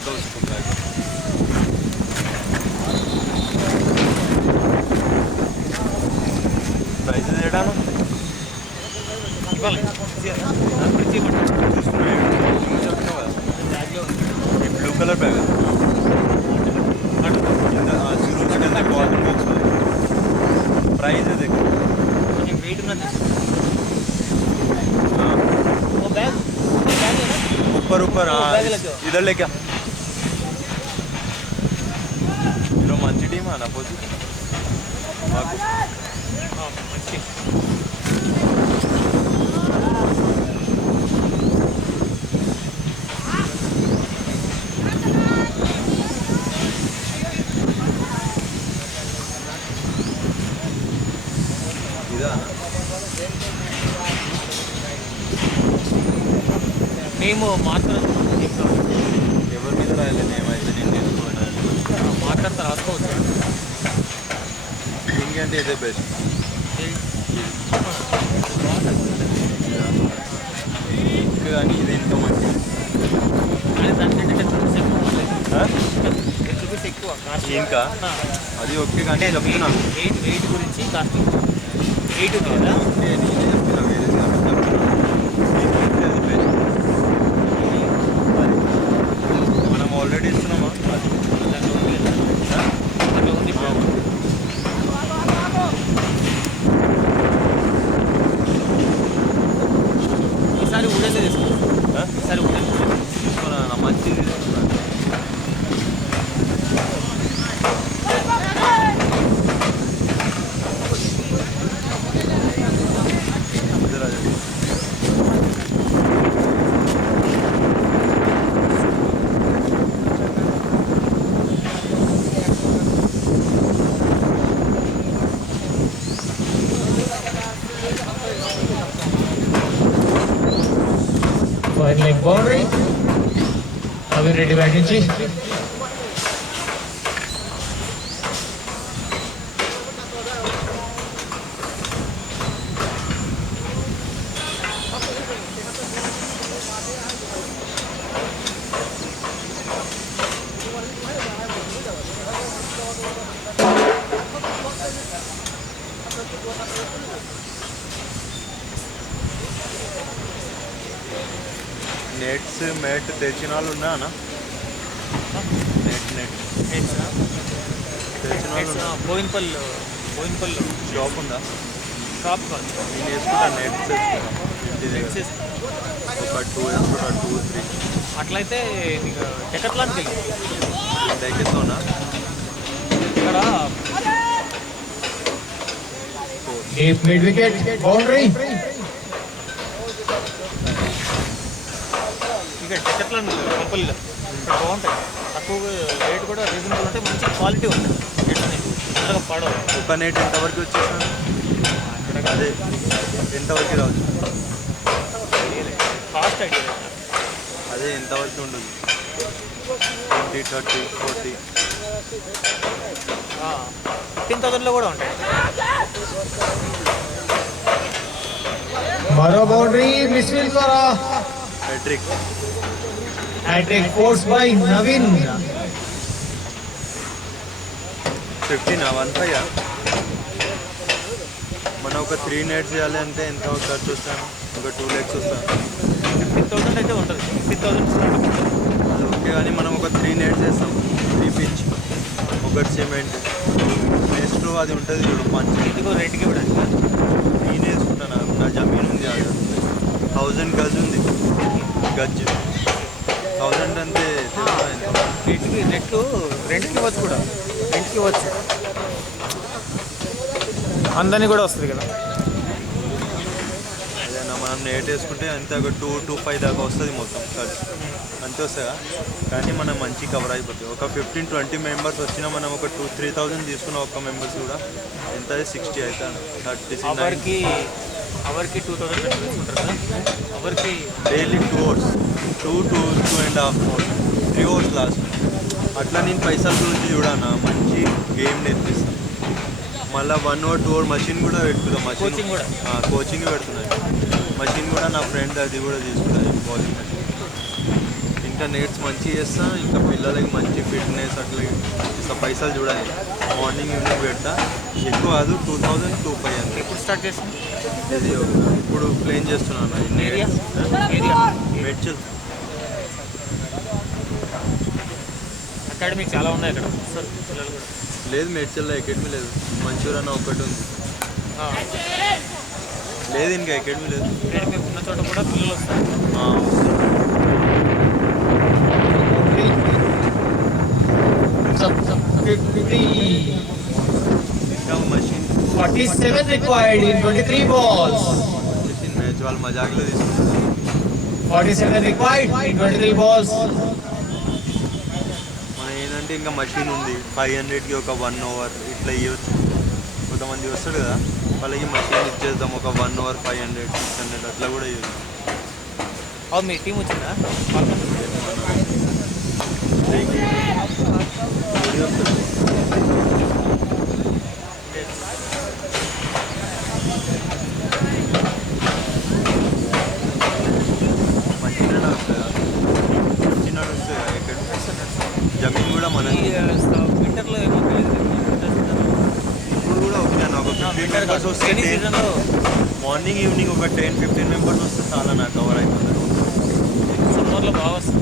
దాకా వస్తుంది bag. Price చేయడాను blue colour bag cotton box में प्राइस है देखो वेट ఉన్నది वो बैग है ना ऊपर ऊपर हाँ इधर लेके इधर मंची टीम आना पोजी మంచి మేము మాట్లాడుతాం ఎవరి మీద రాయలేదు ఏమైతే నేను నేర్చుకోవాలి మాట్లాడతా రాసుకోవచ్చు దీనికంటే ఇదే బెస్ట్ కానీ ఇది ఇంకా మంచిది ఎక్కువ ఇంకా అది ఓకే కానీ చెప్తున్నా వెయిట్ గురించి కాస్ట్ వెయిట్ ఉంది కదా మనం ఆల్రెడీ ఇస్తున్నామా ఈసారి ఊడేదే తీసుకున్నా ఈసారి ఊడేది తీసుకున్నా మంచిది తీసుకున్నా leg boundary. Are we ready, Vakinchi? Nets mat తెచ్చిన వాళ్ళు ఉన్నా అన్న నెట్ తెచ్చిన వాళ్ళు బోయిన్పల్లి షాప్ ఉందా షాప్ కాదు నేను వేసుకుంటాను నెట్ తెచ్చుకుంటాను ఒక 2 వేసుకుంటా 2 3 అట్లయితే నీకు డెకట్లాన్కి వెళ్ళి డెకెత్లోనా ఇక్కడ Deep mid wicket boundary. డెకట్లాన్ కంపెనీలో ఇక్కడ బాగుంటాయి తక్కువ రేట్ కూడా రీజనబుల్ ఉంటాయి మంచి క్వాలిటీ ఉంటుంది తొందరగా పడవు ఒక నెట్ ఎంతవరకు వచ్చేసాను అదే ఎంతవరకు రావచ్చు కాస్ట్ ఐడియా అదే ఎంతవరకు ఉండదు 20 30 40 15,000లో కూడా ఉంటాయి Maro boundary missile kara. Hat trick Hat-trick forced by Navin. 15 1 5 మనం ఒక 3 నెట్స్ చేయాలి అంటే ఎంత ఖర్చు వస్తాను ఒక 2 lakhs వస్తాను 15,000 అయితే ఉంటుంది 15,000 అది ఓకే కానీ మనం ఒక 3 నెట్స్ చేస్తాం 3 పిచ్ ఒకటి సిమెంట్ నెక్స్ట్ అది ఉంటుంది చూడు పంచ్ ఇదిగో రేటుకి ఇవ్వడానికి నేను వేసుకుంటాను నా జమీన్ ఉంది అది 1000 గజ్ ఉంది గజ్ 1000 అంటే రేటుకి నెట్లు రెంట్కి ఇవ్వచ్చు కూడా రెంట్కి ఇవ్వచ్చు అందరినీ కూడా వస్తుంది కదా అదేనా మనం నెట్ వేసుకుంటే అంతే ఒక 2 to 5 దాకా వస్తుంది మొత్తం ఖర్చు అంతే వస్తుందా కానీ మనం మంచి కవర్ అయిపోతుంది ఒక 15-20 మెంబర్స్ వచ్చినా మనం ఒక 2-3,000 తీసుకున్న ఒక్క మెంబర్స్ కూడా ఎంత 60 అవుతాను 30 అవర్కి 2,000 తీసుకుంటారు కదా అవర్కి daily 2 hours 2 to 2.5 hours 3 hours last అట్లా నేను పైసల గురించి చూడన్నా మంచి గేమ్ నేర్పిస్తాను మళ్ళీ 1 or 2 hour మషిన్ కూడా పెట్టుకుందాం కోచింగ్ కూడా కోచింగ్ పెడుతున్నాను మషిన్ కూడా నా ఫ్రెండ్ అది కూడా తీసుకున్నాను బౌలింగ్ మషిన్ ఇంకా నెట్స్ మంచిగా చేస్తా, ఇంకా పిల్లలకి మంచి ఫిట్నెస్ అట్లా ఇట్లా పైసలు చూడాలి. మార్నింగ్ ఈవినింగ్ పెడతా, ఎక్కువ కాదు, 2000-2500 అంతే. ఎప్పుడు స్టార్ట్ చేసింది ఇది ఇప్పుడు ప్లేన్ చేస్తున్నాను ఏరియా ఏరియా మెడ్చల్. అకాడమీ చాలా ఉన్నాయి అక్కడ సార్ పిల్లలు కూడా. లేదు మెడ్చల్లో అకాడమీ లేదు, మంచూరియా ఒకటి ఉంది. లేదు ఇంకా అకాడమీ లేదు. అకాడమీ ఉన్న చోట కూడా పిల్లలు వస్తారు. ఇంకా machine 47 required in 23 balls. Match వాళ్ళు మజాక్లో తీసుకుంటారు. 47 required in 23 balls. మనం ఏంటంటే ఇంకా మషిన్ ఉంది, 500కి ఒక 1 ఓవర్ ఇట్లా ఇవ్వచ్చు. కొంతమంది వస్తాడు కదా, వాళ్ళకి మషిన్ ఇచ్చేద్దాం, ఒక 1 ఓవర్ 500 600 అట్లా కూడా ఇవ్వచ్చు. అవును మీ టీం వచ్చిందా మంచిగా వస్తుంది, మంచిగా వస్తుంది ఇక్కడ. జమీన్ కూడా మన వింటర్లో ఏమో తెలియదు. ఇప్పుడు కూడా ఓకే అన్న, ఒక 15 మెంబర్స్ వస్తే సీజన్లో మార్నింగ్ ఈవినింగ్ ఒక 10-15 మెంబర్స్ వస్తే చాలా నాకు కవర్ అయిపోతుంది. సమ్మర్లో బాగా వస్తుంది.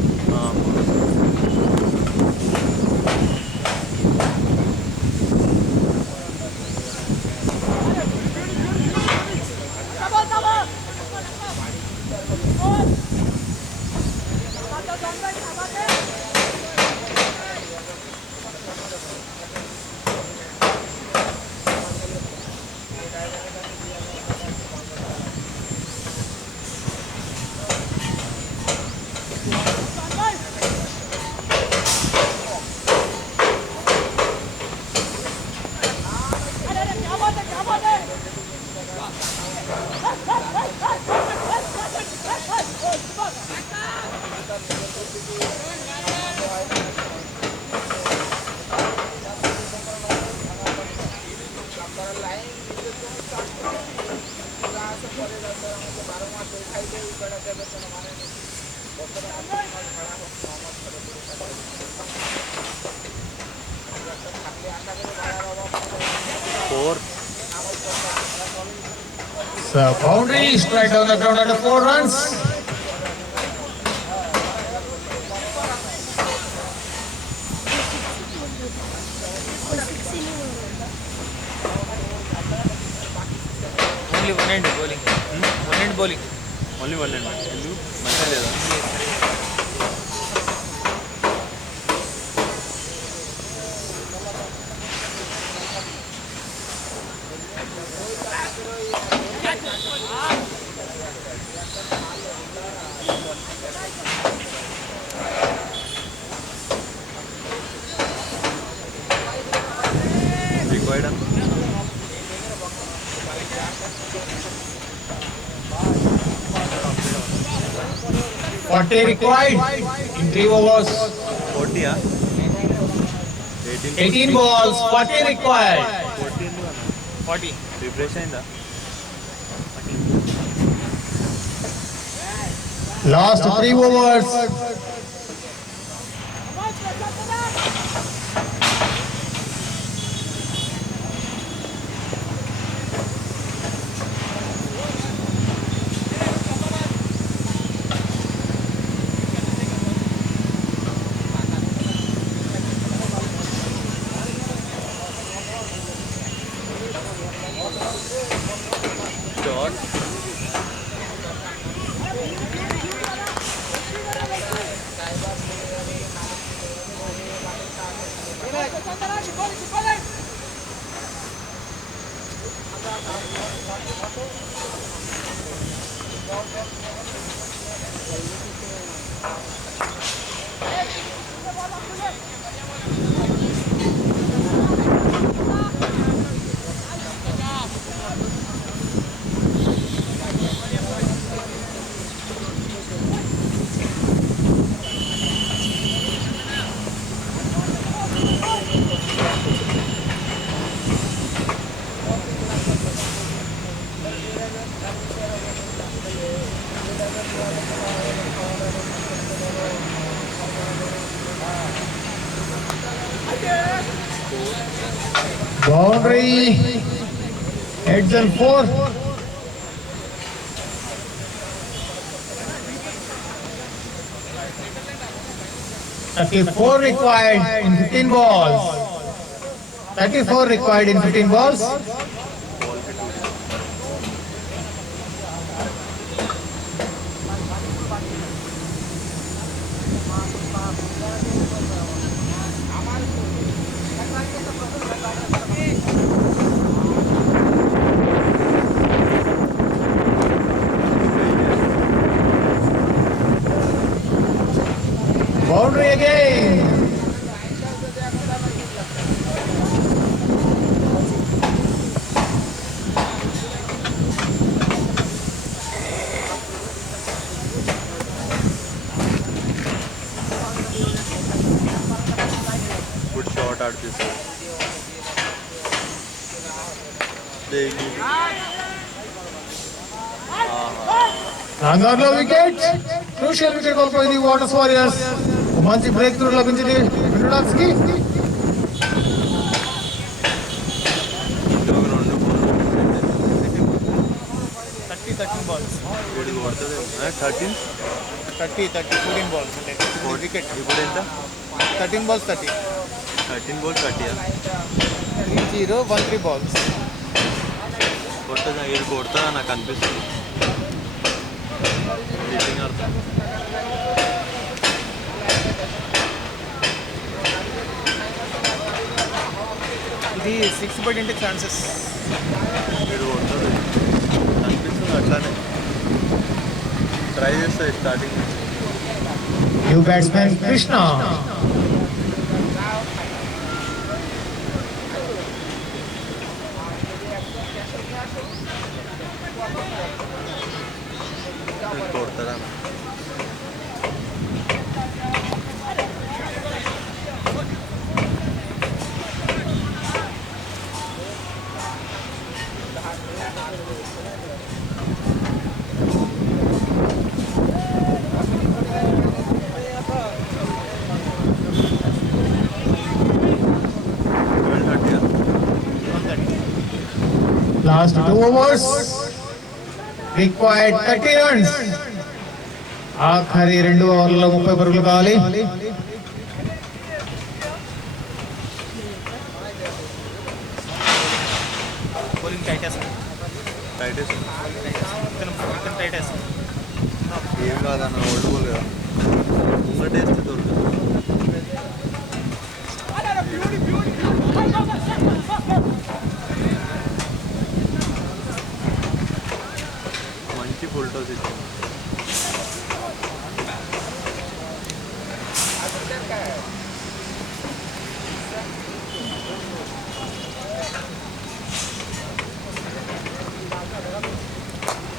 So boundary, strike down the ground under 4 runs. Only one and bowling. One and bowling only 1 అండి. ఎందుకు మంచిగా లేదా? రిక్వైర్డ్ అన్న 40 required in 3 overs. 40 18 balls, 40 required. 40. Refresh అయిందా? Last 3 overs. Short. Boundary. Heads and 4. Four required in 15 balls. 34 required in 15 balls. Boundary again. Good shot ఆడిపిస్తారు. Rangarlo wicket. Crucial wicket call for the Waters Warriors. మంచి break through లభించింది విండోడాక్స్ కి. balls. 14 balls అంటే wicket. ఇప్పుడు ఎంత? 13 balls 30. 13 balls 30. 3-0 balls. కొట్టదా ఇది కొడతారా నాకు అనిపిస్తుంది. హిట్టింగ్ అర్థం. ఇది 6 పడింటే ఛాన్సెస్. ఇది కొడుతుంది అనిపిస్తుంది అట్లానే. ట్రై చేస్తాయి స్టార్టింగ్. New batsmen Krishna. కొడతారా Last 2 overs. Required 30 runs. ఆఖరి 2 ఓవర్లలో 30 పరుగులు కావాలి. బౌలింగ్ టైట్ వేస్తాను. ఏం కాదన్న ఓడిపోలు కదా ముంగటేస్తే దొరుకుతుంది. మంచి ఫుల్ టాస్ ఇచ్చింది.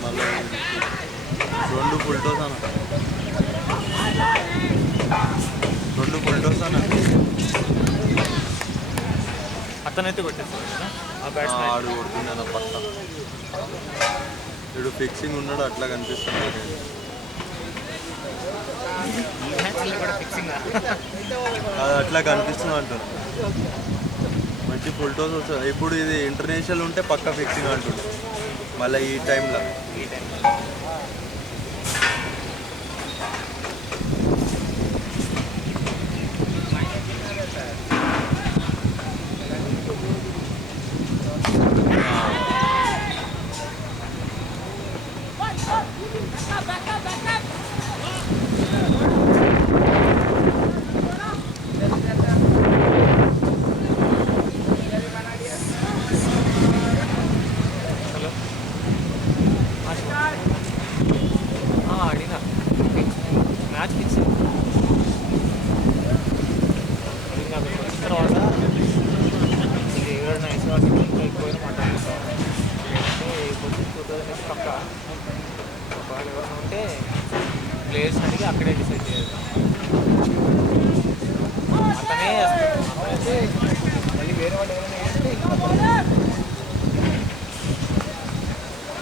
మళ్ళీ 2 ఫుల్ టాస్ అన్న. 2 ఫుల్ టాస్ అన్న. అతనైతే కొట్టేస్తాను ఆ బ్యాట్స్మెన్. ఆడు కొడుతున్నాను పక్క. వీడు ఫిక్సింగ్ ఉన్నాడు అట్లా కనిపిస్తుంది. అది అట్లా కనిపిస్తుంది అంటారు. మంచి ఫుల్ టోస్ వస్తుంది. ఇప్పుడు ఇది ఇంటర్నేషనల్ ఉంటే పక్క ఫిక్సింగ్ అంటుండే మళ్ళీ ఈ టైంలో. అడిగినా మ్యాచ్ ఫిక్స్ వచ్చిన తర్వాత ఇది ఎవరైనా ఇన్సూరెన్స్ ఇంకా ఎక్కువైనా మాట్లాడుతాం. పొద్దున్న 2000 పక్క ఒకవేళ ఎవరైనా ఉంటే ప్లేయర్స్ అడిగి అక్కడే డిసైడ్ చేయాలి. అతనే అతనైతే మళ్ళీ వేరే వాళ్ళు ఎవరైనా వేస్తే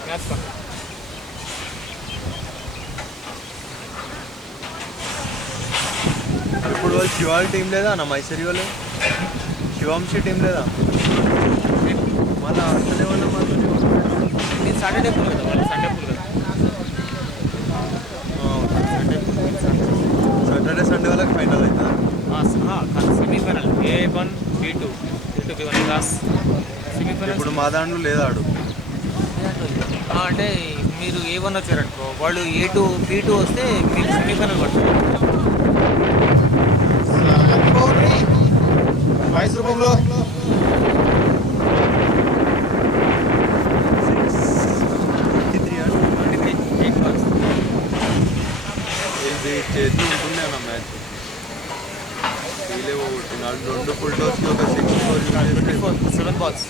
మ్యాచ్ పక్క. ఇప్పుడు వాళ్ళు శివ టీం లేదా అన్న మైసరి వాళ్ళు శివంశి టీం లేదా మళ్ళీ అసలే వాళ్ళ నేను సాటర్డే పూల్ కదా వాళ్ళు సండే పూల్ కదా సాటర్డే సండే వాళ్ళకి ఫైనల్ అవుతుందా semi-final A1 B2 B1 class semi-final ఇప్పుడు మా దాంట్లో లేదా ఆడు అంటే మీరు A1 వచ్చారనుకో వాళ్ళు A2 B2 వస్తే మీకు సెమీఫైనల్ పడుతుంది వాయిస్ రూపంలో 8 బాల్స్ ఇది చేతి ఉంటుండే అన్న మ్యాచ్ వీలేవో కొట్టినాడు 2 ఫుల్ టాస్కి ఒక 7 బాల్స్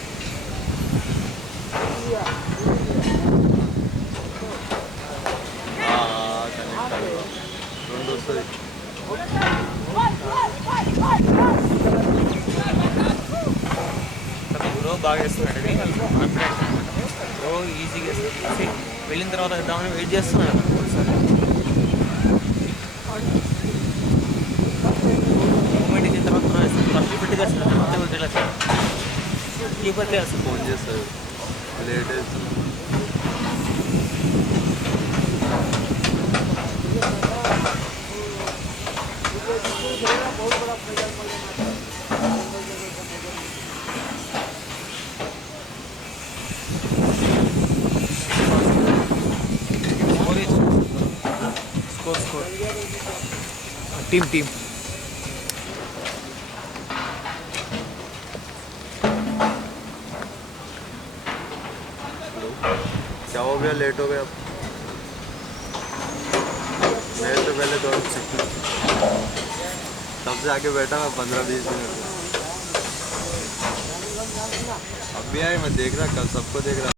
రెండు వస్తుంది బ్రో బాగా వేస్తున్నాడు ఇది కాన్ఫిడెంట్ బ్రో ఈజీగా వేస్తుంది వెళ్ళిన తర్వాత ఇద్దామని వెయిట్ చేస్తున్నాడు మూమెంట్ ఇచ్చిన తర్వాత పర్ఫెక్ట్గా కీపర్కే వస్తుంది ఫోన్ చేస్తారు లేట్ అవుతుంది स्कोर टीम क्या हो गया लेट हो गया मैं तो पहले दौड़ तब से आके बैठा मैं 15-20 मिनट अब भी आए मैं देख रहा कल सबको देख रहा